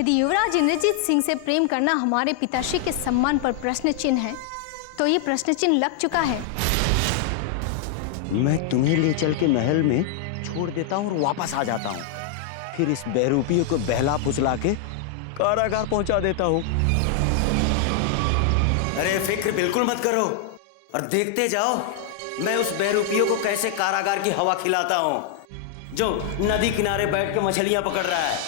यदि युवराज इंद्रजीत सिंह से प्रेम करना हमारे पिताश्री के सम्मान पर प्रश्न चिन्ह है, तो ये प्रश्न चिन्ह लग चुका है। मैं तुम्हें ले चल के महल में छोड़ देता हूँ और वापस आ जाता हूँ। फिर इस बहरूपियों को बहला फुसला के कारागार पहुंचा देता हूँ। अरे फिक्र बिल्कुल मत करो और देखते जाओ मैं उस बहरूपियों को कैसे कारागार की हवा खिलाता हूँ, जो नदी किनारे बैठ के मछलियां पकड़ रहा है।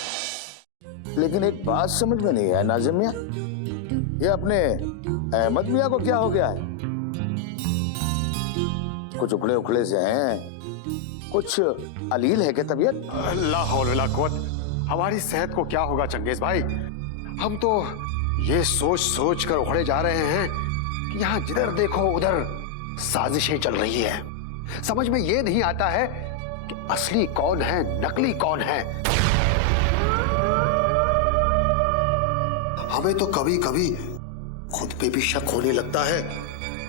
लेकिन एक बात समझ में नहीं है नाजिम मियां, ये अपने अहमद मियां को क्या हो गया है? कुछ उखड़े उखड़े से हैं, कुछ अलील है क्या तबीयत? अल्लाह हौल वला कुव्वत, हमारी सेहत को क्या होगा चंगेज भाई? हम तो ये सोच सोच कर उखड़े जा रहे हैं कि यहाँ जिधर देखो उधर साजिशें चल रही है। समझ में ये नहीं आता है कि असली कौन है, नकली कौन है। हमें तो कभी कभी खुद पे भी शक होने लगता है,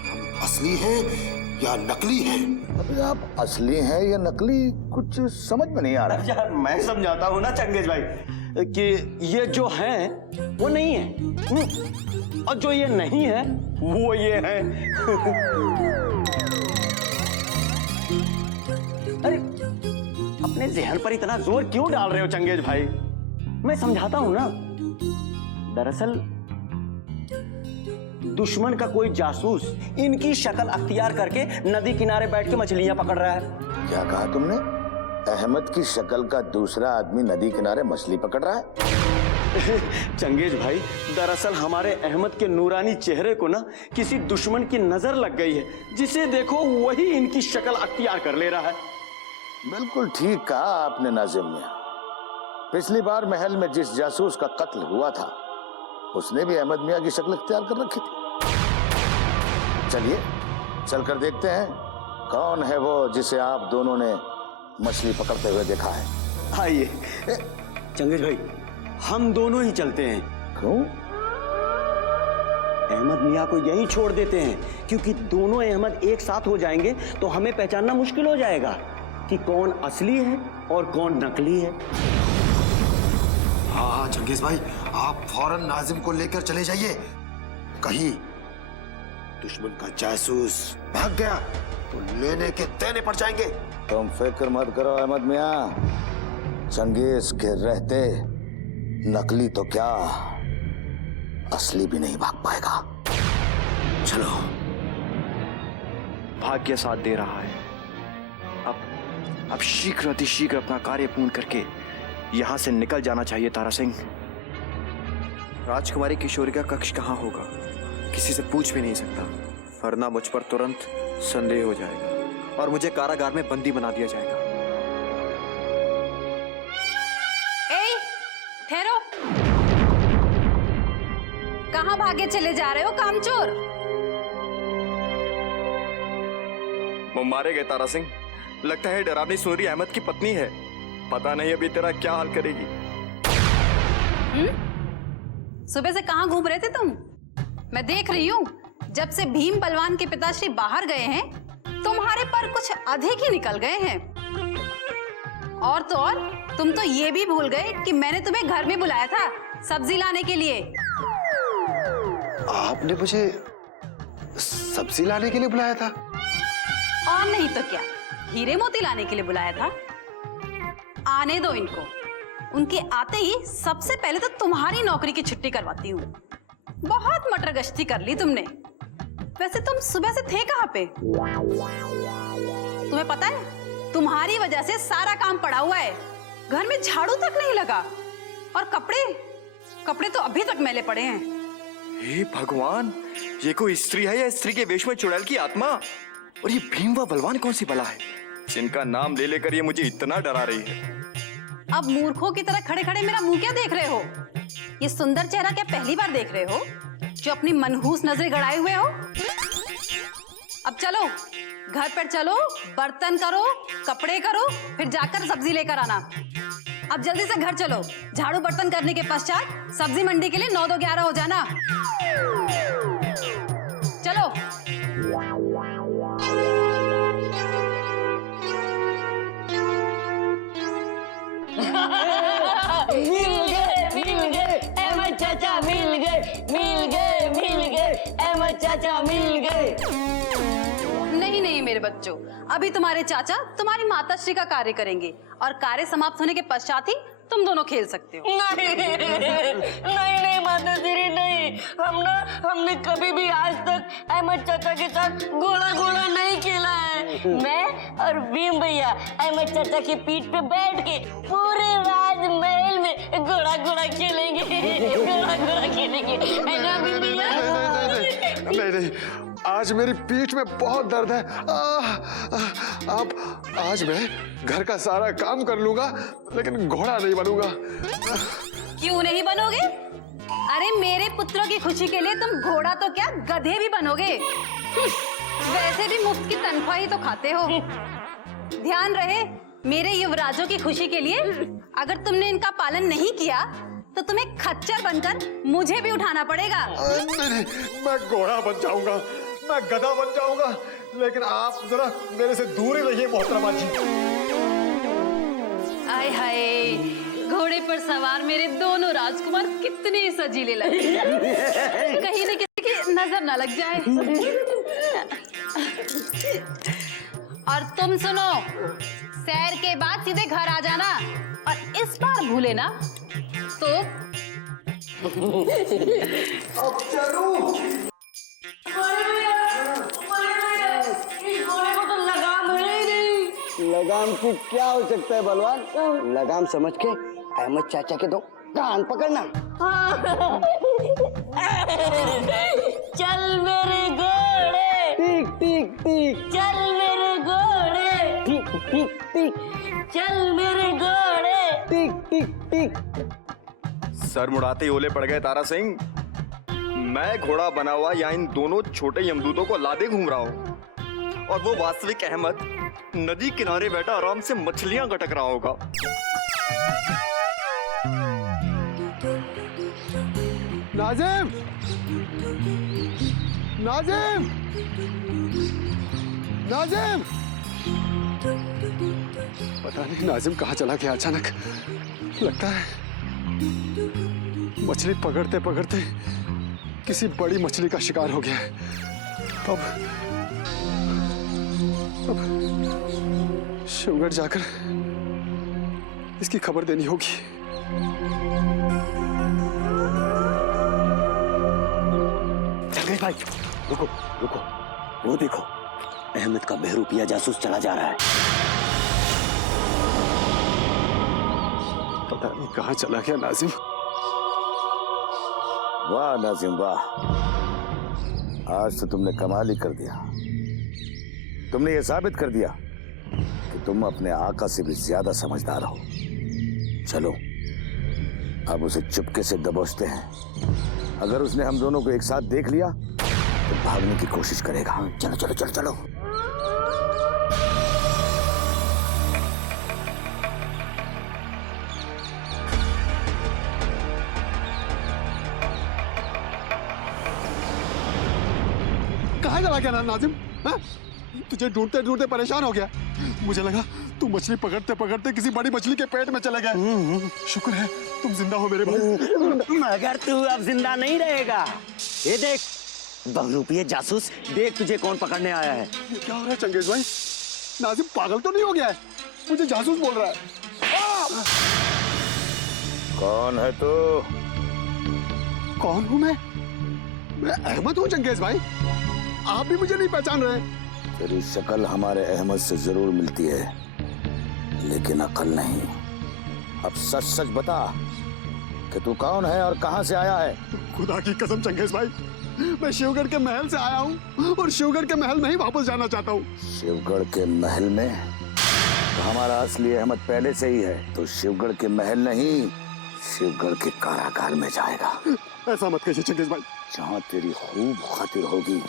हम असली हैं या नकली हैं। अभी आप असली हैं या नकली कुछ समझ में नहीं आ रहा है। यार मैं समझाता हूँ ना चंगेज भाई कि ये जो है वो नहीं है और जो ये नहीं है वो ये है। अरे अपने जहन पर इतना जोर क्यों डाल रहे हो चंगेज भाई? मैं समझाता हूं ना। दरअसल दुश्मन का कोई जासूस इनकी शक्ल अख्तियार करके नदी किनारे बैठ के मछलियां पकड़ रहा है। क्या कहा तुमने? अहमद की शक्ल का दूसरा आदमी नदी किनारे मछली पकड़ रहा है? चंगेज भाई, दरअसल हमारे अहमद के नूरानी चेहरे को ना किसी दुश्मन की नजर लग गई है, जिसे देखो वही इनकी शक्ल अख्तियार कर ले रहा है। बिल्कुल ठीक कहा आपने नाजिम मियां। पिछली बार महल में जिस जासूस का कत्ल हुआ था उसने भी अहमद मियां की शक्ल इख्तियार कर रखी थी। चलिए चलकर देखते हैं कौन है वो जिसे आप दोनों ने मछली पकड़ते हुए देखा है। आइए चंगेज भाई, हम दोनों ही चलते हैं। क्यों? अहमद मियां को यहीं छोड़ देते हैं, क्योंकि दोनों अहमद एक साथ हो जाएंगे तो हमें पहचानना मुश्किल हो जाएगा कि कौन असली है और कौन नकली है। हाँ चंगेज भाई, आप फौरन नाजिम को लेकर चले जाइए। कहीं दुश्मन का जासूस भाग गया तो लेने के देने पड़ जाएंगे। तुम फिक्र मत करो अहमद मियां, चंगेज के रहते नकली तो क्या असली भी नहीं भाग पाएगा। चलो। भाग्य साथ दे रहा है। अब शीघ्र अतिशीघ्र अपना कार्य पूर्ण करके यहां से निकल जाना चाहिए तारा सिंह। राजकुमारी किशोरी का कक्ष कहां होगा किसी से पूछ भी नहीं सकता, वरना मुझ पर तुरंत संदेह हो जाएगा और मुझे कारागार में बंदी बना दिया जाएगा। ए, ठहरो। कहां भागे चले जा रहे हो कामचोर? वो मारे गए तारा सिंह। लगता है डरावनी सुनरी अहमद की पत्नी है। पता नहीं अभी तेरा क्या हाल करेगी। सुबह से कहां घूम रहे थे तुम? मैं देख रही हूँ, जब से भीम बलवान के पिताश्री बाहर गए हैं तुम्हारे पर कुछ अधिक ही निकल गए हैं। और तो और तुम तो ये भी भूल गए कि मैंने तुम्हें घर में बुलाया था सब्जी लाने के लिए। आपने मुझे सब्जी लाने के लिए बुलाया था? और नहीं तो क्या, हीरे मोती लाने के लिए बुलाया था। आने दो इनको, उनके आते ही सबसे पहले तो तुम्हारी नौकरी की छुट्टी करवाती हूँ। बहुत मटर गश्ती कर ली तुमने। वैसे तुम सुबह से थे कहाँ पे? तुम्हें पता है तुम्हारी वजह से सारा काम पड़ा हुआ है, घर में झाड़ू तक नहीं लगा और कपड़े तो अभी तक मैले पड़े हैं। हे भगवान, ये कोई स्त्री है या स्त्री के वेश में चुड़ैल की आत्मा? और ये भीम व बलवान कौन सी बला है जिनका नाम ले लेकर ये मुझे इतना डरा रही है? अब मूर्खों की तरह खड़े खड़े मेरा मुंह क्या देख रहे हो? ये सुंदर चेहरा क्या पहली बार देख रहे हो जो अपनी मनहूस नजरें गड़ाए हुए हो? अब चलो घर पर चलो, बर्तन करो, कपड़े करो, फिर जाकर सब्जी लेकर आना। अब जल्दी से घर चलो। झाड़ू बर्तन करने के पश्चात सब्जी मंडी के लिए 9-2-11 हो जाना। चलो। चाचा मिल गए। नहीं नहीं मेरे बच्चों, अभी तुम्हारे चाचा तुम्हारी माताश्री का कार्य करेंगे और कार्य समाप्त होने के पश्चात ही तुम दोनों खेल सकते हो। नहीं माताश्री नहीं, हमने कभी भी आज तक अहमद चाचा के साथ घोड़ा घोड़ा नहीं खेला है। मैं और भीम भैया अहमद चाचा की पीठ पे बैठ के पूरे राजमहल में घोड़ा घोड़ा खेलेंगे, घोड़ा घोड़ा खेलेंगे, है ना भीम भैया? नहीं, आज मेरी पीठ में बहुत दर्द है। अब आज मैं घर का सारा काम कर लूंगा, लेकिन घोड़ा नहीं बनूंगा। क्यों नहीं बनोगे? अरे मेरे पुत्रों की खुशी के लिए तुम घोड़ा तो क्या गधे भी बनोगे। वैसे भी मुफ्त की तनख्वाह ही तो खाते हो। ध्यान रहे, मेरे युवराजों की खुशी के लिए अगर तुमने इनका पालन नहीं किया तो तुम्हें खच्चर बनकर मुझे भी उठाना पड़ेगा। नहीं, मैं घोड़ा बन जाऊंगा, मैं गधा बन जाऊंगा, लेकिन आप जरा मेरे से दूर ही रहिए मोहतरमा जी। आय हाय, घोड़े पर सवार मेरे दोनों राजकुमार कितने सजीले लगे। कहीं न किसी की नजर न लग जाए। और तुम सुनो, सैर के बाद सीधे घर आ जाना, और इस बार भूले ना तो अब चलूं। लगाम की क्या हो सकता है बलवान? लगाम समझ के अहमद चाचा के दो कान पकड़ना। चल मेरे घोड़े, टिक टिक टिक, चल मेरे घोड़े, टिक टिक टिक, चल मेरे घोड़े, टिक टिक टिक। सर मुड़ाते ही ओले पड़ गए तारा सिंह। मैं घोड़ा बना हुआ या इन दोनों छोटे यमदूतों को लादे घूम रहा हूँ, और वो वास्तविक अहमद नदी किनारे बैठा आराम से मछलियां गटक रहा होगा। नाजिम, नाजिम, नाजिम। पता नहीं नाजिम कहाँ चला गया अचानक। लगता है मछली पकड़ते पकड़ते किसी बड़ी मछली का शिकार हो गया है। अब शिवगढ़ जाकर इसकी खबर देनी होगी। चंगेज भाई, रुको रुको, वो देखो, अहमद का बहरूपिया जासूस चला जा रहा है। पता नहीं कहाँ चला गया नाजिम। वाह नाजिम वाह, आज तो तुमने कमाल ही कर दिया। तुमने ये साबित कर दिया कि तुम अपने आका से भी ज्यादा समझदार हो। चलो अब उसे चुपके से दबोचते हैं। अगर उसने हम दोनों को एक साथ देख लिया तो भागने की कोशिश करेगा। चलो चलो चलो चलो। कहाँ चला गया नाजिम? हाँ? तुझे ढूंढते ढूंढते परेशान हो गया। मुझे लगा तू मछली पकड़ते पकड़ते किसी बड़ी मछली के पेट में चले गए। शुक्र है तुम जिंदा हो मेरे भाई। मगर तू अब जिंदा नहीं रहेगा। ये देख, बहरूपिया जासूस, देख तुझे कौन पकड़ने आया है। ये क्या हो रहा है चंगेज भाई? नाजिम पागल तो नहीं हो गया है? मुझे जासूस बोल रहा है। कौन है तू? कौन हूँ मैं अहमद हूँ चंगेज भाई। आप भी मुझे नहीं पहचान रहे? तेरी शक्ल हमारे अहमद से जरूर मिलती है, लेकिन अकल नहीं। अब सच सच बता कि तू कौन है और कहां से आया है। खुदा की कसम चंगेज भाई, मैं शिवगढ़ के महल से आया हूँ और शिवगढ़ के महल में ही वापस जाना चाहता हूँ। शिवगढ़ के महल में? तो हमारा असली अहमद पहले से ही है। तो शिवगढ़ के महल नहीं, शिवगढ़ के कारागार में जाएगा। ऐसा मत कहिए चंगेज भाई। जहाँ तेरी खूब खातिर होगी।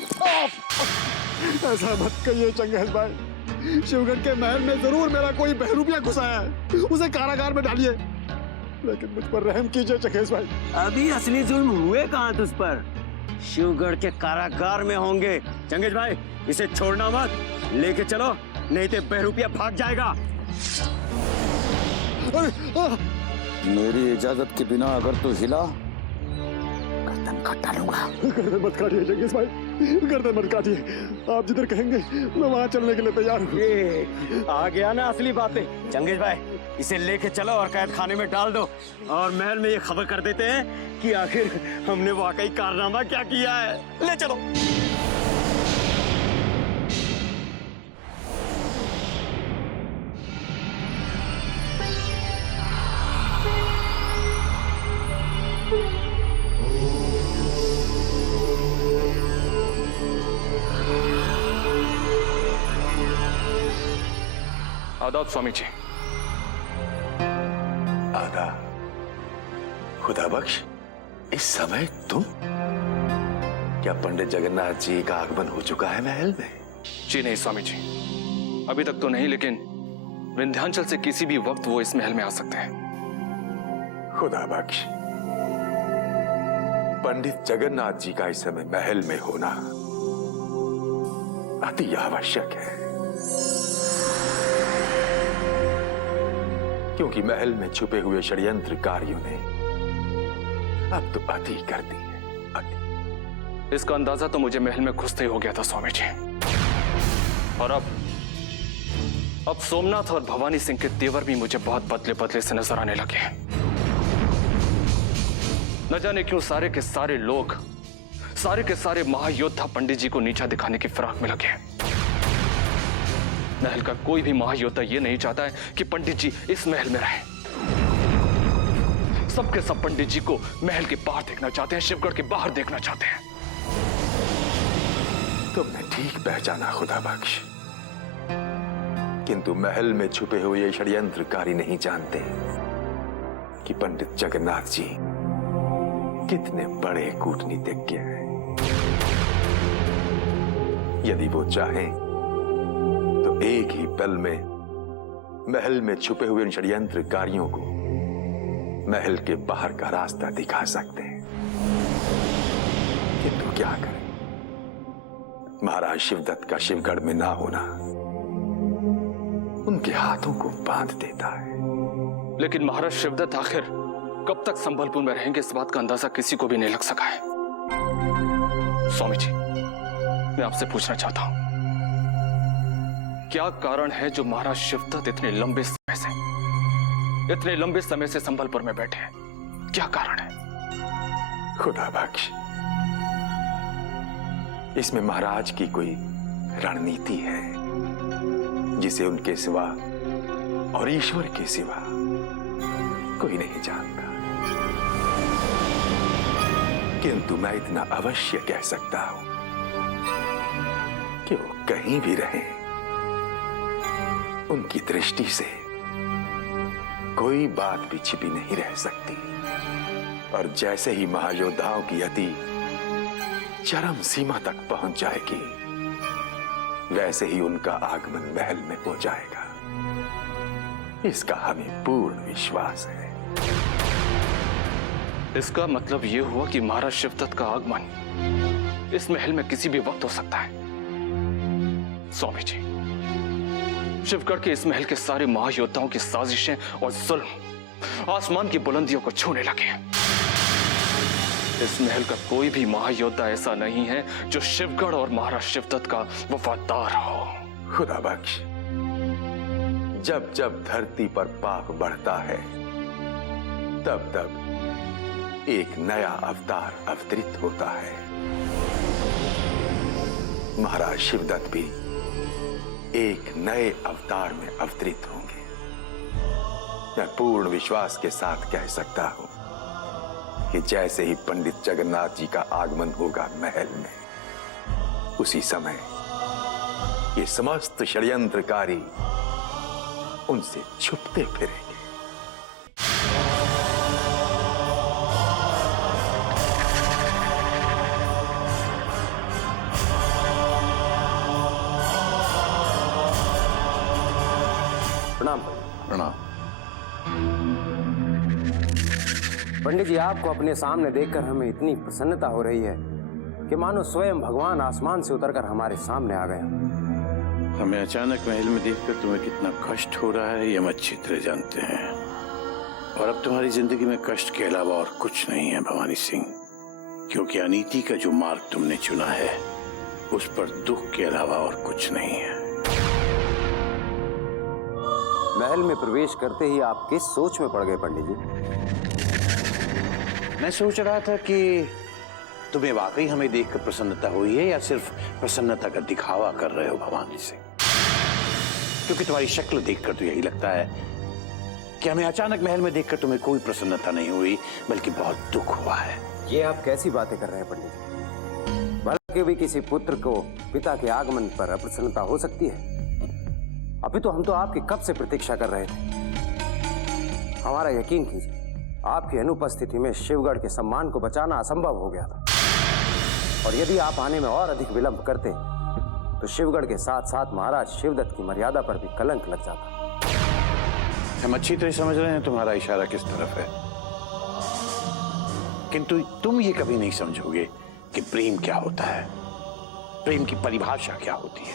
ऐसा मत कहिए चंगेज भाई। शिवगढ़ के महल में जरूर मेरा कोई बहरूपिया घुसाया है, उसे कारागार में डालिए, लेकिन मुझ पर रहम कीजिए चंगेज भाई। अभी असली जुल्म हुए कहाँ तुझ पर? शिवगढ़ के कारागार में होंगे। चंगेज भाई, इसे छोड़ना मत, लेके चलो, नहीं तो बहरूपिया भाग जाएगा। मेरी इजाजत के बिना अगर तू हिला, गर्दन काट डालूंगा। मत काटिए चंगेज भाई। गर्दन मत काटिए, आप जिधर कहेंगे मैं वहां चलने के लिए तैयार हूँ। ये आ गया ना असली बातें। चंगेज भाई, इसे लेके चलो और कैद खाने में डाल दो, और महल में ये खबर कर देते हैं कि आखिर हमने वाकई कारनामा क्या किया है। ले चलो। आदाब स्वामी जी। आदा, खुदा बख्श, इस समय तुम? क्या पंडित जगन्नाथ जी का आगमन हो चुका है महल में? जी नहीं स्वामी जी, अभी तक तो नहीं, लेकिन विंध्याचल से किसी भी वक्त वो इस महल में आ सकते हैं। खुदा बख्श, पंडित जगन्नाथ जी का इस समय महल में होना अति आवश्यक है, क्योंकि महल में छुपे हुए षड्यंत्रकारियों ने अब तो अति कर दी है, अति। इसका अंदाजा तो मुझे महल में घुसते ही हो गया था स्वामी जी। और अब सोमनाथ और भवानी सिंह के तेवर भी मुझे बहुत बदले बदले से नजर आने लगे हैं। न जाने क्यों सारे के सारे लोग, सारे के सारे महायोद्धा पंडित जी को नीचा दिखाने की फिराक में लगे हैं। महल का कोई भी महायोद्धा ये नहीं चाहता है कि पंडित जी इस महल में रहें। सबके सब पंडित जी को महल के बाहर देखना चाहते हैं, शिवगढ़ के बाहर देखना चाहते हैं। तुमने ठीक पहचाना खुदा बख्श, किंतु महल में छुपे हुए ये षड्यंत्रकारी नहीं जानते कि पंडित जगन्नाथ जी कितने बड़े कूटनीतिज्ञ हैं। यदि वो चाहें तो एक ही पल में महल में छुपे हुए इन षड्यंत्रकारियों को महल के बाहर का रास्ता दिखा सकते हैं, किंतु क्या करें, महाराज शिवदत्त का शिवगढ़ में ना होना उनके हाथों को बांध देता है। लेकिन महाराज शिवदत्त आखिर कब तक संबलपुर में रहेंगे, इस बात का अंदाजा किसी को भी नहीं लग सका है। स्वामी जी, मैं आपसे पूछना चाहता हूं, क्या कारण है जो महाराज शिवदत्त इतने लंबे समय से संबलपुर में बैठे हैं? क्या कारण है? खुदा बख्श, इसमें महाराज की कोई रणनीति है जिसे उनके सिवा और ईश्वर के सिवा कोई नहीं जानता। किंतु मैं इतना अवश्य कह सकता हूं कि वो कहीं भी रहें, उनकी दृष्टि से कोई बात भी छिपी नहीं रह सकती। और जैसे ही महायोद्धाओं की अति चरम सीमा तक पहुंच जाएगी, वैसे ही उनका आगमन महल में हो जाएगा। इसका हमें पूर्ण विश्वास है। इसका मतलब यह हुआ कि महाराज शिवदत्त का आगमन इस महल में किसी भी वक्त हो सकता है। स्वामी जी, शिवगढ़ के इस महल के सारे महायोद्धाओं की साजिशें और जुल्म आसमान की बुलंदियों को छूने लगे हैं। इस महल का कोई भी महायोद्धा ऐसा नहीं है जो शिवगढ़ और महाराज शिवदत्त का वफादार हो। खुदा बख्श, जब जब धरती पर पाप बढ़ता है, तब तब एक नया अवतार अवतरित होता है। महाराज शिवदत्त भी एक नए अवतार में अवतरित होंगे। मैं पूर्ण विश्वास के साथ कह सकता हूं कि जैसे ही पंडित जगन्नाथ जी का आगमन होगा महल में, उसी समय ये समस्त षड्यंत्रकारी उनसे छुपते फिरेंगे। प्रणाम। पंडित जी, आपको अपने सामने देखकर हमें इतनी प्रसन्नता हो रही है कि मानो स्वयं भगवान आसमान से उतरकर हमारे सामने आ गया। हमें अचानक महल में देखकर तुम्हें कितना कष्ट हो रहा है ये हम अच्छी तरह जानते हैं, और अब तुम्हारी जिंदगी में कष्ट के अलावा और कुछ नहीं है भवानी सिंह, क्योंकि अनीति का जो मार्ग तुमने चुना है उस पर दुख के अलावा और कुछ नहीं है। महल में प्रवेश करते ही आप किस सोच में पड़ गए पंडित जी? मैं सोच रहा था कि तुम्हें वाकई हमें देखकर प्रसन्नता हुई है या सिर्फ प्रसन्नता का दिखावा कर रहे हो भवानी सिंह? क्योंकि तुम्हारी शक्ल देखकर तो यही लगता है कि हमें अचानक महल में देखकर तुम्हें कोई प्रसन्नता नहीं हुई, बल्कि बहुत दुख हुआ है। ये आप कैसी बातें कर रहे हैं पंडित जी? भला भी किसी पुत्र को पिता के आगमन पर अप्रसन्नता हो सकती है? अभी तो हम तो आपकी कब से प्रतीक्षा कर रहे थे। हमारा यकीन कीजिए, आपकी अनुपस्थिति में शिवगढ़ के सम्मान को बचाना असंभव हो गया था। और यदि आप आने में और अधिक विलंब करते तो शिवगढ़ के साथ साथ महाराज शिवदत्त की मर्यादा पर भी कलंक लग जाता। हम अच्छी तरह समझ रहे हैं तुम्हारा इशारा किस तरफ है, किंतु तुम ये कभी नहीं समझोगे कि प्रेम क्या होता है, प्रेम की परिभाषा क्या होती है,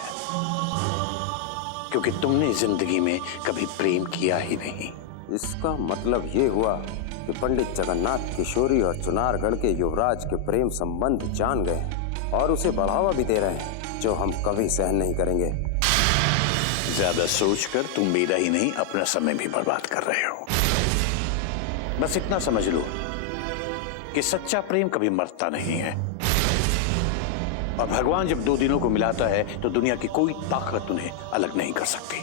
क्योंकि तुमने जिंदगी में कभी प्रेम किया ही नहीं। इसका मतलब ये हुआ कि पंडित जगन्नाथ किशोरी और चुनारगढ़ के युवराज के प्रेम संबंध जान गए और उसे बढ़ावा भी दे रहे हैं, जो हम कभी सहन नहीं करेंगे। ज्यादा सोचकर तुम मेरा ही नहीं अपना समय भी बर्बाद कर रहे हो। बस इतना समझ लो कि सच्चा प्रेम कभी मरता नहीं है, और भगवान जब दो दिनों को मिलाता है तो दुनिया की कोई ताकत उन्हें अलग नहीं कर सकती।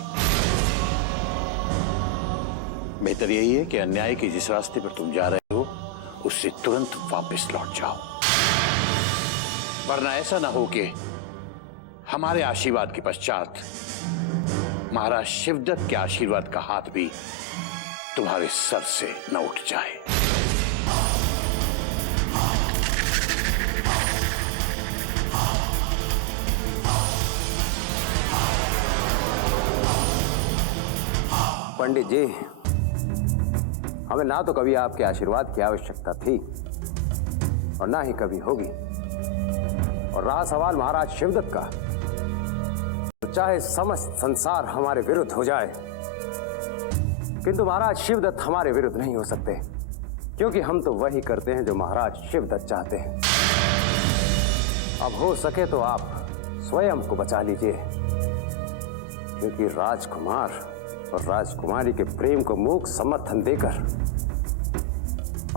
बेहतर यही है कि अन्याय के जिस रास्ते पर तुम जा रहे हो उससे तुरंत वापस लौट जाओ, वरना ऐसा ना हो कि हमारे आशीर्वाद के पश्चात महाराज शिवदत्त के आशीर्वाद का हाथ भी तुम्हारे सर से न उठ जाए। पंडित जी, हमें ना तो कभी आपके आशीर्वाद की आवश्यकता थी और ना ही कभी होगी। और रहा सवाल महाराज शिवदत्त का, तो चाहे समस्त संसार हमारे विरुद्ध हो जाए, किंतु महाराज शिवदत्त हमारे विरुद्ध नहीं हो सकते, क्योंकि हम तो वही करते हैं जो महाराज शिवदत्त चाहते हैं। अब हो सके तो आप स्वयं को बचा लीजिए, क्योंकि राजकुमार और राजकुमारी के प्रेम को मूक समर्थन देकर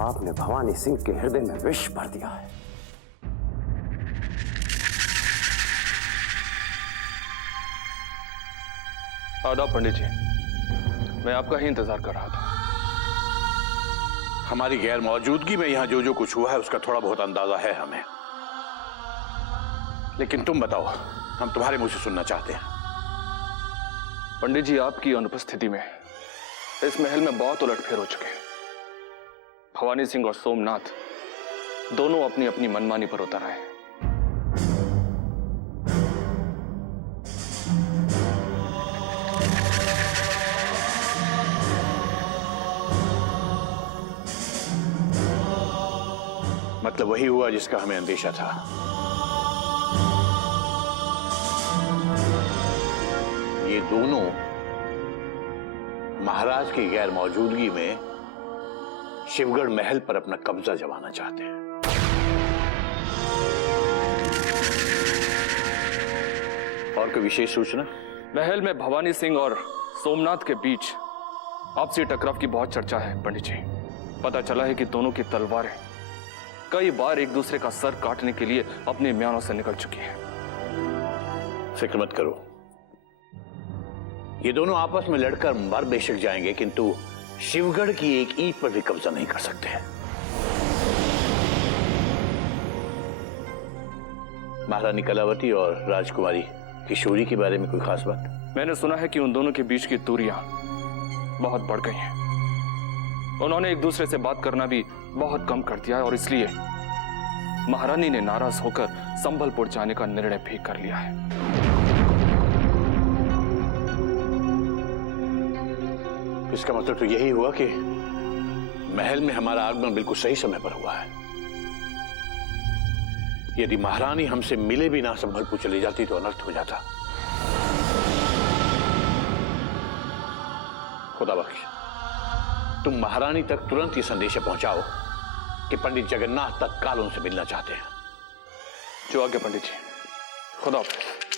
आपने भवानी सिंह के हृदय में विष भर दिया है। आदाब पंडित जी, मैं आपका ही इंतजार कर रहा था। हमारी गैर मौजूदगी में यहां जो जो कुछ हुआ है उसका थोड़ा बहुत अंदाजा है हमें, लेकिन तुम बताओ, हम तुम्हारे मुंह से सुनना चाहते हैं। पंडित जी, आपकी अनुपस्थिति में इस महल में बहुत उलटफेर हो चुके हैं। भवानी सिंह और सोमनाथ दोनों अपनी अपनी मनमानी पर उतर आए। मतलब वही हुआ जिसका हमें अंदेशा था। ये दोनों महाराज की गैर मौजूदगी में शिवगढ़ महल पर अपना कब्जा जमाना चाहते हैं। और कोई विशेष सूचना? महल में भवानी सिंह और सोमनाथ के बीच आपसी टकराव की बहुत चर्चा है पंडित जी। पता चला है कि दोनों की तलवारें कई बार एक दूसरे का सर काटने के लिए अपने म्यानों से निकल चुकी हैं। फिक्र मत करो, ये दोनों आपस में लड़कर मर बेशक जाएंगे, किंतु शिवगढ़ की एक ईंट पर भी कब्जा नहीं कर सकते हैं। महारानी कलावती और राजकुमारी किशोरी के बारे में कोई खास बात? मैंने सुना है कि उन दोनों के बीच की दूरियां बहुत बढ़ गई हैं। उन्होंने एक दूसरे से बात करना भी बहुत कम कर दिया है, और इसलिए महारानी ने नाराज होकर संबलपुर जाने का निर्णय भी कर लिया है। इसका मतलब तो यही हुआ कि महल में हमारा आगमन बिल्कुल सही समय पर हुआ है। यदि महारानी हमसे मिले भी ना संबलपुर चली जाती तो अनर्थ हो जाता। खुदा बख्श, तुम महारानी तक तुरंत ये संदेश पहुंचाओ कि पंडित जगन्नाथ तत्काल उनसे मिलना चाहते हैं। जो आगे पंडित जी। खुदा हाफिज।